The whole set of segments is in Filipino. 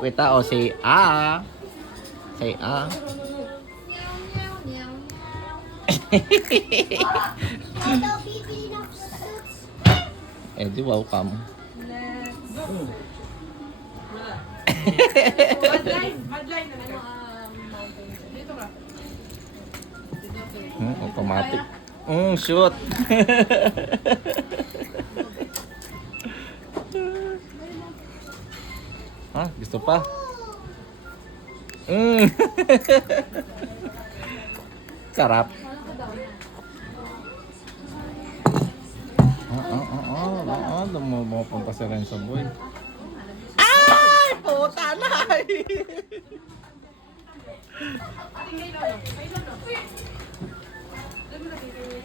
Wait, oh, say ah. Say ah. Eh, di welcome. Let's go. Madline na lang. Dito ka. Automatic. Shoot. Ah, gusto pa? Sarap. Dumupunta si Renzo Boy. Ay! Puta na!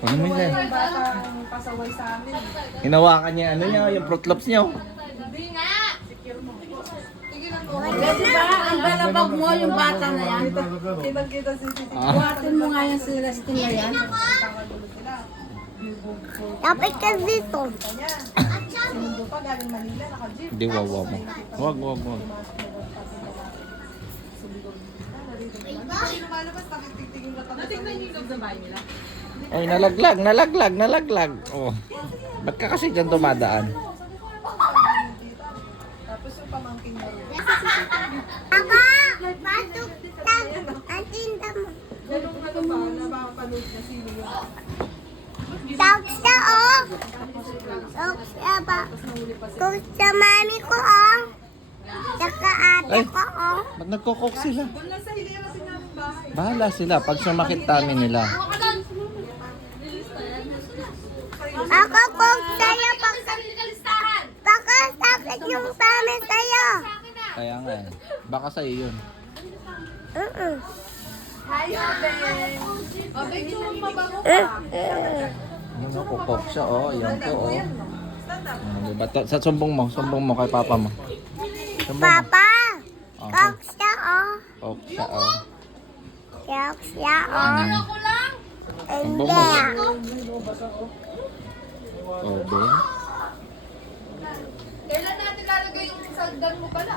Ano mo yan? Yung batang pasaway sa amin. Hinawakan niya ano niya, yung Fruit Loops niyo. Hindi nga! Tigilan mo. Pwede ba? Ang balabag mo yung bata na yan. Kitang-kita si Titi. Buhatin mo nga yung Celestine na yan. Dapat ka dito. Sinundo pa galing Manila, naka-jeep. Hindi, wag mo. Wag. Hindi lumalabas, nakitigtigil na tayo. Natignan niyo yung loob ng bahay nila? Ay, nalaglag. Oh. Ba't ka kasi dyan dumadaan? Tapos yung pamangkin mo. Ako! Pasok lang. Ang tinda mo. Ganun ano ba, napapanood na sino yun. Tawag siya, oh. Tawag siya ba? Tawag sa mami ko, oh. Saka ate ko, oh. Ba't nagkukok sila? Doon lang sa hilera sinaming bahay. Bahala sila pag sumakit tummy nila. Ako kung sa'yo, baka sakit yung tummy sa'yo. Kaya nga eh. Baka sa'yo yun. Hi, Oben! Oben, yung mabango ka. Nagkukok siya, oh. Yan po, oh. Stand up. Diba? Sa sumbong mo kay papa mo. Sumbong mo. Papa! Oh, Tawag siya, oh. Coke siya, oh. Tawag siya, oh. Sumbong Hindi. mo. Oh, Ben. Kailan natin lalagay yung sagdan mo pala?